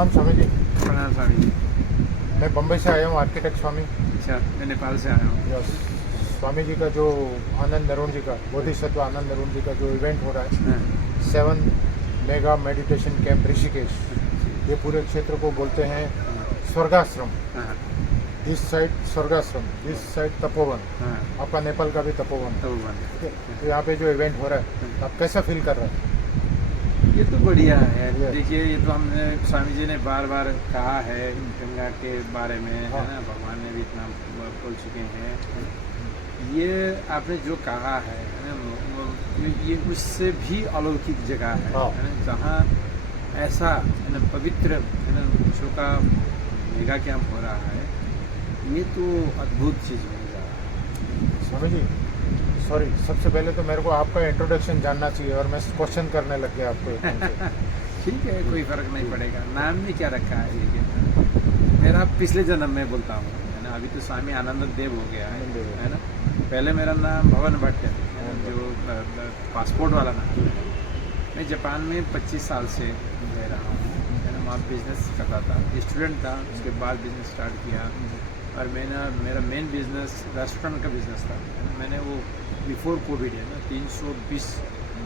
हम स्वामी जी, प्रणाम स्वामी जी। मैं बम्बई से आया हूँ, आर्किटेक्ट स्वामी। अच्छा, मैं नेपाल से आया हूँ। यस, स्वामी जी का जो आनंद नरुण जी का बोधिसत्व आनंद नरुण जी का जो इवेंट हो रहा है, हाँ, 7 मेगा मेडिटेशन कैंप ऋषिकेश, ये पूरे क्षेत्र को बोलते हैं स्वर्गाश्रम। हाँ, this side Swargashram, this side Tapovan. हाँ, आपका नेपाल का भी तपोवन है। तो बन। ठीक है, तो यहाँ पे जो इवेंट हो रहा है, आप कैसा फील कर रहे हैं? ये तो बढ़िया है। Yes. देखिए, ये तो हमने स्वामी जी ने बार बार कहा है गंगा के बारे में, हाँ। है ना। भगवान ने भी इतना बोल चुके हैं। ये आपने जो कहा है ना, ये उससे भी अलौकिक जगह है, हाँ। है ना, जहाँ ऐसा है ना पवित्र, है ना, विश्व का मेगा कैंप हो रहा है। ये तो अद्भुत चीज़ हो रहा है। स्वामी जी, सॉरी, सबसे पहले तो मेरे को आपका इंट्रोडक्शन जानना चाहिए और मैं क्वेश्चन करने लग गया आपको एकदम से। ठीक है, कोई फर्क नहीं पड़ेगा। नाम ने क्या रखा है, लेकिन मेरा पिछले जन्म में बोलता हूँ, है ना। अभी तो स्वामी आनंद देव हो गया है ना। पहले मेरा नाम भवन भट्ट है, जो पासपोर्ट वाला नाम है। मैं जापान में 25 साल से रह रहा हूँ, है ना। वहाँ बिजनेस करता था, स्टूडेंट था, उसके बाद बिजनेस स्टार्ट किया। और मेरा मेन बिजनेस रेस्टोरेंट का बिजनेस था। मैंने वो बिफोर कोविड, है ना, 320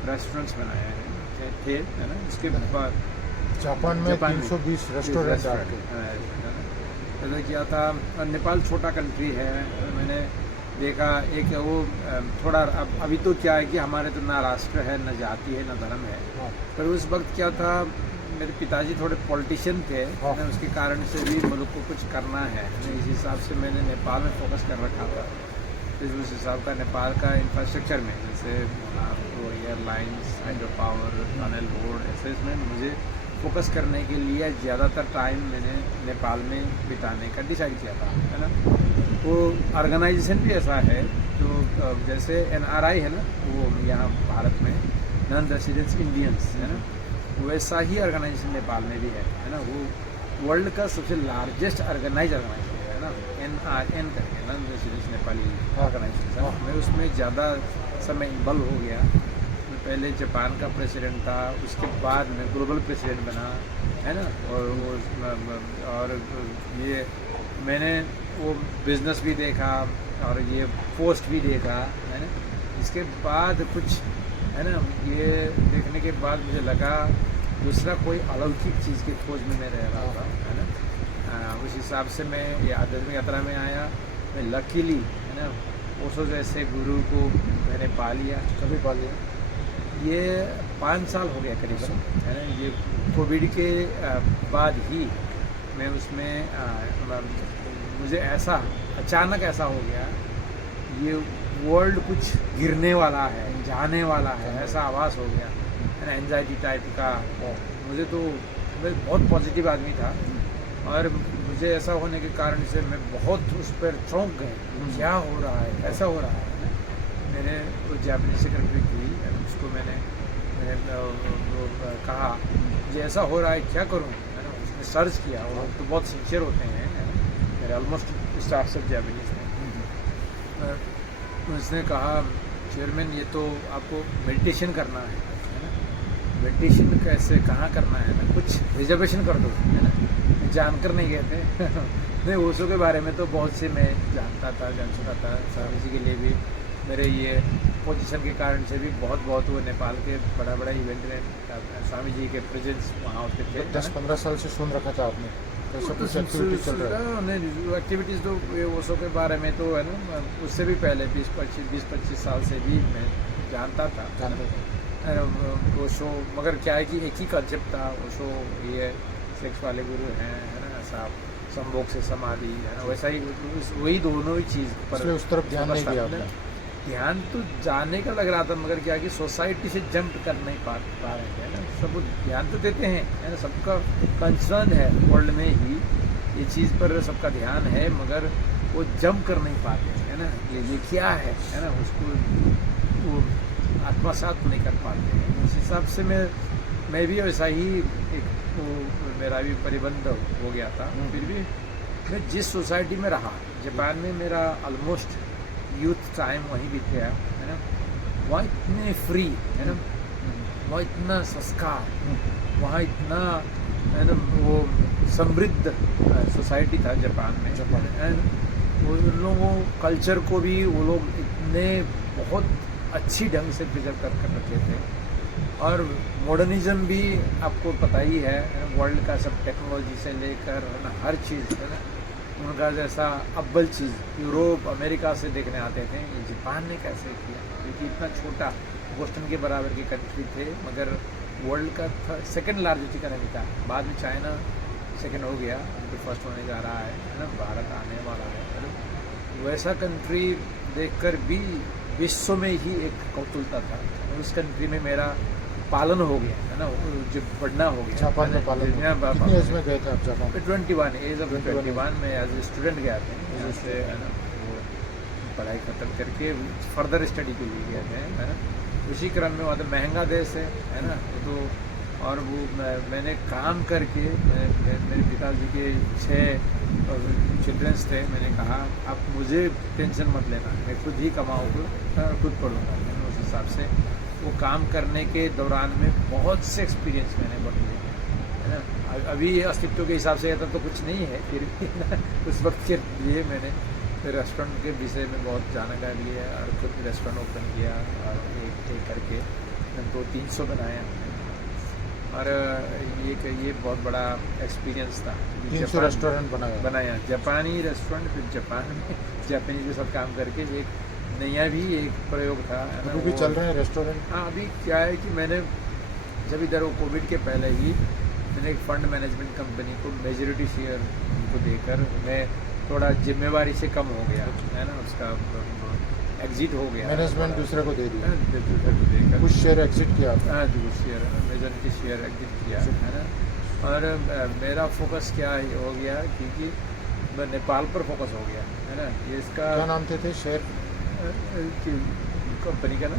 रेस्टोरेंट्स बनाए हैं थे, है ना। उसके बाद जापान में 320 रेस्टोरेंट आपके। पहले किया था। और नेपाल छोटा कंट्री है। मैंने देखा एक वो थोड़ा अभी तो क्या है कि हमारे तो ना राष्ट्र है, ना जाति है, ना धर्म है। हाँ। पर उस वक्त क्या था, मेरे पिताजी थोड़े पॉलिटिशियन थे, हाँ। ना, उसके कारण से भी मुल्क को कुछ करना है। इस हिसाब से मैंने नेपाल में फोकस कर रखा था। तो उस हिसाब का नेपाल का इंफ्रास्ट्रक्चर में, जैसे आपको airlines, hydro power, tunnel road, ऐसे इसमें मुझे फोकस करने के लिए ज़्यादातर टाइम मैंने नेपाल में बिताने का डिसाइड किया था, है ना। वो ऑर्गेनाइजेशन भी ऐसा है जो जैसे NRI है ना, वो यहाँ भारत में नॉन रेसिडेंस इंडियंस, है ना, वैसा ही ऑर्गेनाइजेशन नेपाल में भी है ना। वो वर्ल्ड का सबसे लार्जेस्ट ऑर्गेनाइजेशन है ना, NRN करके, नॉन रेसिडेंस नेपाली ऑर्गेनाइजेशन। मैं उसमें ज़्यादा समय इन्वॉल्व हो गया। मैं पहले जापान का प्रेसिडेंट था, उसके बाद मैं ग्लोबल प्रेसिडेंट बना, है ना। और ये मैंने वो बिजनेस भी देखा और ये पोस्ट भी देखा, है ना। इसके बाद कुछ, है ना, ये देखने के बाद मुझे लगा दूसरा कोई अलौकिक चीज़ की खोज में मैं रह रहा था, है ना। उस हिसाब से मैं ये आध्यात्मिक यात्रा में आया। मैं लकीली, है ना, ओशो जैसे गुरु को मैंने पा लिया। कभी पा लिया? ये 5 साल हो गया करीबन, है ना। ये कोविड के बाद ही मैं उसमें मुझे ऐसा अचानक ऐसा हो गया, ये वर्ल्ड कुछ गिरने वाला है, जाने वाला है, ऐसा आभास हो गया, है ना। एंजाइटी टाइप का। मुझे तो, मैं बहुत पॉजिटिव आदमी था और मुझे ऐसा होने के कारण से मैं बहुत उस पर चौंक गए, क्या हो रहा है, ऐसा हो रहा है। मैंने वो जापानीज सेक्रेटरी थी, उसको मैंने कहा मुझे ऐसा हो रहा है, क्या करूं, है ना। उसने सर्च किया, वो तो बहुत सिंसियर होते हैं, है ना। मेरे ऑलमोस्ट स्टाफ सब जापानीज थे। उसने कहा, चेयरमैन, ये तो आपको मेडिटेशन करना है ना। मेडिटेशन कैसे, कहाँ करना है ना, कुछ रिजर्वेशन कर दो, है ना। जानकर नहीं गए थे। नहीं, ओशो के बारे में तो बहुत से मैं जानता था, जान चुका था। स्वामी जी के लिए भी मेरे ये पोजीशन के कारण से भी बहुत वो नेपाल के बड़ा इवेंट में स्वामी जी के प्रेजेंस वहाँ होते थे। 10-15 साल से सुन रखा था आपने, तो सब कुछ एक्टिविटी चल रहा है। एक्टिविटीज़ तो ये ओशो के बारे में तो, है ना, उससे भी पहले 20-25 साल से भी मैं जानता था ओशो। मगर क्या है कि एक ही कॉन्सेप्ट था ओशो, ये सेक्स वाले गुरु हैं, है ना, ऐसा संभोग से समाधि, है ना, वैसा ही वही दोनों ही चीज़ पर उस तरफ ध्यान नहीं दिया आपने? ध्यान तो जाने का लग रहा था, मगर क्या कि सोसाइटी से जंप कर नहीं पा रहे थे, ना। सब ध्यान तो देते हैं, है ना, सबका कंसर्न है वर्ल्ड में ही, ये चीज़ पर सबका ध्यान है, मगर वो जंप कर नहीं पाते, है ना। ये क्या है ना, उसको वो आत्मसात नहीं कर पाते हैं। उस हिसाब से मैं भी वैसा ही एक वो मेरा भी परिबंध हो गया था। फिर भी मैं जिस सोसाइटी में रहा, जापान में मेरा ऑलमोस्ट यूथ टाइम वहीं बीत गया, है ना। वहाँ इतने फ्री, है ना, वहाँ इतना संस्कार, वहाँ इतना है ना वो समृद्ध सोसाइटी था जापान में, जापान। एंड वो उन लोगों कल्चर को भी वो लोग इतने बहुत अच्छी ढंग से प्रिजर्व कर रखे थे। और मॉडर्निज्म भी आपको पता ही है, वर्ल्ड का सब टेक्नोलॉजी से लेकर है ना हर चीज़ है ना उनका जैसा अव्वल चीज़ यूरोप अमेरिका से देखने आते थे, जापान ने कैसे किया, क्योंकि इतना छोटा बोस्टन के बराबर की कंट्री थे, मगर वर्ल्ड का सेकंड लार्जेस्ट इकॉनमी था। बाद में चाइना सेकंड हो गया, तो फर्स्ट होने जा रहा है ना, भारत आने वाला है ना। वैसा कंट्री देखकर भी विश्व में ही एक कौतुलता था। उस कंट्री में मेरा पालन हो गया है ना, जो बढ़ना हो गया जापान में पालन हो गया। कितनी एज में गए थे आप जापान? 21 एज ऑफ 21 में एज ए स्टूडेंट गया था यहाँ से है ना, वो पढ़ाई खत्म करके फर्दर स्टडी के लिए गए थे है ना। उसी क्रम में वहाँ तो महंगा देश है ना तो, और वो मैंने काम करके मेरे पिताजी के 6 चिल्ड्रंस थे। मैंने कहा आप मुझे टेंशन मत लेना, मैं खुद ही कमाऊँगा और खुद पढ़ूँगा। मैंने उस हिसाब से वो काम करने के दौरान में बहुत से एक्सपीरियंस मैंने बढ़ लिए है ना। अभी अस्तित्व के हिसाब से कहता तो कुछ नहीं है, फिर भी ना उस वक्त के लिए मैंने रेस्टोरेंट के विषय में बहुत जानकारी है और खुद रेस्टोरेंट ओपन किया और एक करके 200-300 बनाया और ये बहुत बड़ा एक्सपीरियंस था। 300 रेस्टोरेंट बनाया जापानी रेस्टोरेंट, फिर जापान में जापानीज के साथ काम करके एक नया भी एक प्रयोग था है ना। अभी भी चल रहे हैं रेस्टोरेंट? हाँ, अभी क्या है कि मैंने जब इधर वो कोविड के पहले ही मैंने एक फंड मैनेजमेंट कंपनी को मेजॉरिटी शेयर उनको देकर मैं थोड़ा जिम्मेवारी से कम हो गया है ना, उसका एग्जिट हो गया, मैनेजमेंट दूसरे को दे दिया, दूसरे को देकर कुछ शेयर एग्जिट किया। हाँ, कुछ शेयर मेजॉरिटी शेयर एग्जिट किया है ना। और मेरा फोकस क्या हो गया, क्योंकि मैं नेपाल पर फोकस हो गया है ना। ये इसका क्या नाम थे शेयर कंपनी का ना,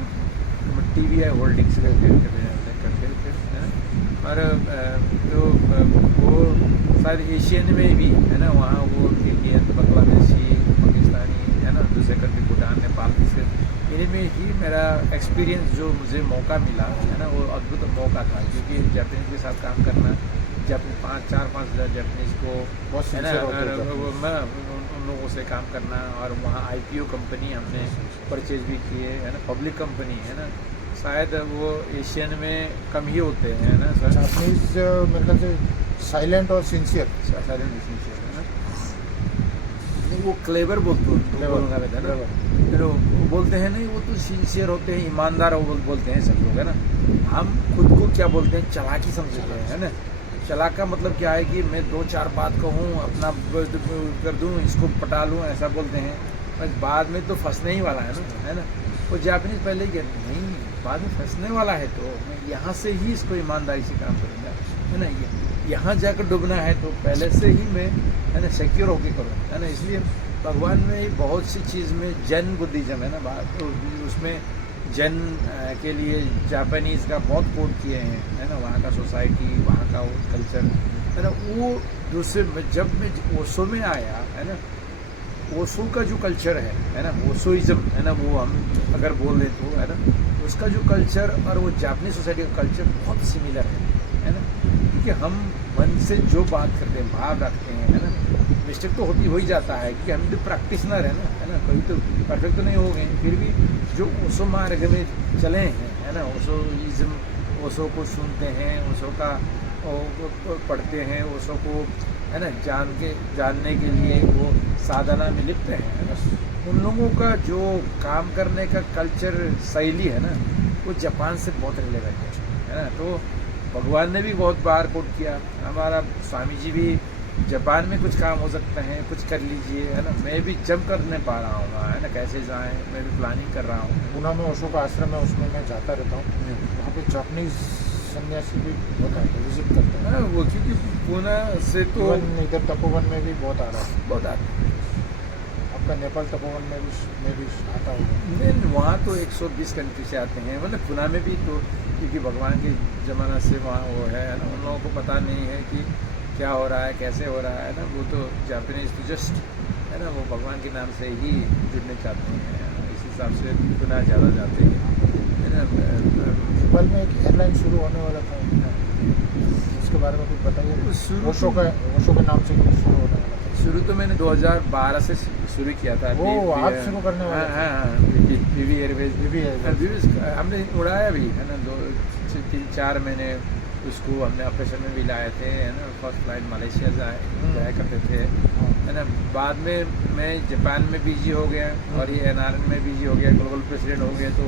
TVI होल्डिंग्स करके है ना। और तो वो शायद एशियन में भी है ना, वहाँ वो इंडियन, बांग्लादेशी, पाकिस्तानी है ना, दूसरे कंट्री भूटान, नेपाल से इनमें ही मेरा एक्सपीरियंस जो मुझे मौका मिला है ना, वो अद्भुत मौका था। क्योंकि जापानीज के साथ काम करना, जापानी 4-5 हज़ार जापानीज को है ना उन लोगों से काम करना, और वहाँ IPO कंपनी हमने परचेज भी किए है ना, पब्लिक कंपनी है ना, शायद वो एशियन में कम ही होते हैं ना सर। जापानीज मेरे ख्याल से साइलेंट और सिंसियर है ना, वो क्लेवर बोलते हैं वो बोलते हैं नहीं, वो तो सिंसियर होते हैं, ईमानदार बोलते हैं सब लोग है ना। हम खुद को क्या बोलते हैं, चालाकी समझते हैं है ना। चालाक का मतलब क्या है कि मैं 2-4 बात कहूँ, अपना कर दूँ, इसको पटा लूँ, ऐसा बोलते हैं, बस बाद में तो फंसने ही वाला है ना। वो जापानीज पहले ही कहते नहीं, बाद में फंसने वाला है तो मैं यहाँ से ही इसको ईमानदारी से काम करूँगा है ना। यहाँ जाकर डूबना है तो पहले से ही मैं है ना सिक्योर होके करूँ है ना। इसलिए भगवान में बहुत सी चीज़ में जैन बुद्धिज़्म है ना, बात उसमें जैन के लिए जापानीज़ का बहुत कोट किए हैं है ना, वहाँ का सोसाइटी, वहाँ का वो कल्चर है ना। वो दूसरे जब मैं ओशो में आया है ना, ओशो का जो कल्चर है ना, ओशोइज्म है ना, वो हम अगर बोल दें तो है ना, उसका जो कल्चर और वो जापानी सोसाइटी का कल्चर बहुत सिमिलर है ना। क्योंकि हम मन से जो बात करते हैं, भाव रखते हैं है ना, मिस्टेक तो होती हो ही जाता है कि हम तो प्रैक्टिशनर है ना, कभी तो परफेक्ट तो नहीं हो गए, फिर भी जो ओशो मार्ग में चले हैं है ना, ओशोइज्म, ओशो को सुनते हैं, ओशो का पढ़ते हैं, ओशो को है ना जानने के लिए वो साधना में लिप्त है ना। उन लोगों का जो काम करने का कल्चर शैली है ना, वो जापान से बहुत रिलेवेंट है ना। तो भगवान ने भी बहुत बार कोट किया, हमारा स्वामी जी भी जापान में कुछ काम हो सकता है, कुछ कर लीजिए है ना। मैं भी जम कर नहीं पा रहा हूँ है ना, कैसे जाएँ, मैं भी प्लानिंग कर रहा हूँ। पुणे में ओशो का आश्रम है, उसमें मैं जाता रहता हूँ, वहाँ पे जापानीज सन्यासी भी बहुत आते हैं, विजिट करते हैं। वो क्योंकि पुणे से तो इधर तपोवन में भी बहुत आ रहा है, बहुत आते हैं। आपका नेपाल तपोवन में भी आता होगा। नहीं, वहाँ तो 120 कंट्री से आते हैं, मतलब पुणे में भी तो, क्योंकि भगवान के ज़माना से वहाँ वो है ना, उन लोगों को पता नहीं है कि क्या हो रहा है, कैसे हो रहा है ना। वो तो जापानीज तो जस्ट है ना, वो भगवान के नाम से ही जुड़ने चाहते हैं, इस हिसाब से पुणे ज़्यादा जाते हैं है ना। नेपाल में एक एयरलाइन शुरू होने वाला था, उसके बारे में कुछ बताइए। शुरू ओशो के नाम से कुछ शुरू होने वाला था। शुरू तो मैंने 2012 से शुरू किया था। आप शुरू करने वाले थे? हाँ, बीवी एयरवेज एयरवेज। हमने उड़ाया भी है ना, 2-3-4 महीने उसको हमने ऑपरेशन में भी लाए थे, है ना। फर्स्ट फ्लाइट मलेशिया जाया करते थे, है ना। बाद में मैं जापान में बिजी हो गया और ये NRN में बिजी हो गया, ग्लोबल प्रेसिडेंट हो गया। तो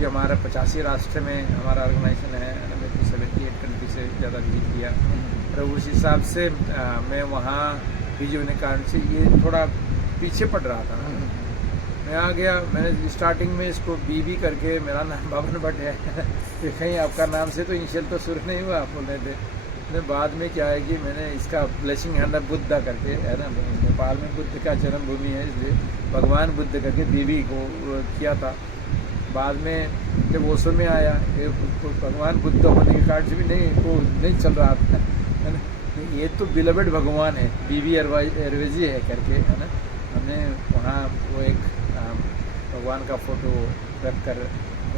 ये हमारा 85 राष्ट्र में हमारा ऑर्गेनाइजेशन है ना। मैं तो 78 कंट्री से ज़्यादा विजिट किया, और उस हिसाब से मैं वहाँ बिजी होने के कारण से ये थोड़ा पीछे पड़ रहा था ना। मैं आ गया, मैंने स्टार्टिंग में इसको बीबी करके, मेरा नाम बावन भट्ट है कि कहीं आपका नाम से तो इनिशियल तो शुरू नहीं हुआ, आप बोल रहे थे। मैं बाद में क्या है कि मैंने इसका ब्लेसिंग हैंड बुद्धा करके, है ना, नेपाल में बुद्ध का जन्मभूमि है, इसलिए भगवान बुद्ध करके बीबी को किया था। बाद में जब ओशो में आया, ये भगवान बुद्ध होने के कारण से भी नहीं चल रहा था, है ना। ये तो बिलवेड भगवान है, बीबी एयरवेज है करके, है ना। हमने वहाँ वो एक भगवान का फोटो रख कर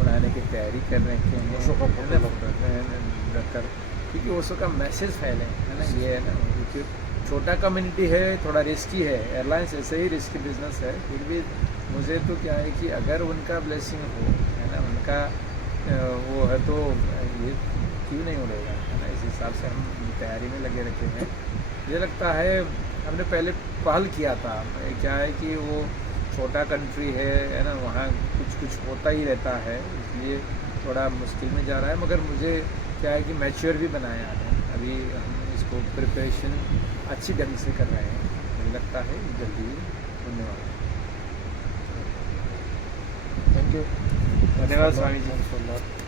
उड़ाने की तैयारी कर रहे हैं, ओशो का फोटो रख कर, क्योंकि ओशो का मैसेज फैले, है ना। ये है ना, क्योंकि छोटा कम्युनिटी है, थोड़ा रिस्की है, एयरलाइंस ऐसे ही रिस्की बिजनेस है। फिर भी मुझे तो क्या है कि अगर उनका ब्लेसिंग हो, है ना, उनका वो है तो ये क्यों नहीं उड़ेगा, है ना। इस हिसाब से हम तैयारी में लगे रहते हैं। मुझे लगता है हमने पहले पहल किया था, क्या है कि वो छोटा कंट्री है ना, वहाँ कुछ होता ही रहता है, इसलिए थोड़ा मुश्किल में जा रहा है। मगर मुझे क्या है कि मैच्योर भी बनाया है, अभी हम इसको प्रिपरेशन अच्छी ढंग से कर रहे हैं, मुझे लगता है जल्दी होने वाला है। Thank you. धन्यवाद स्वामी जी।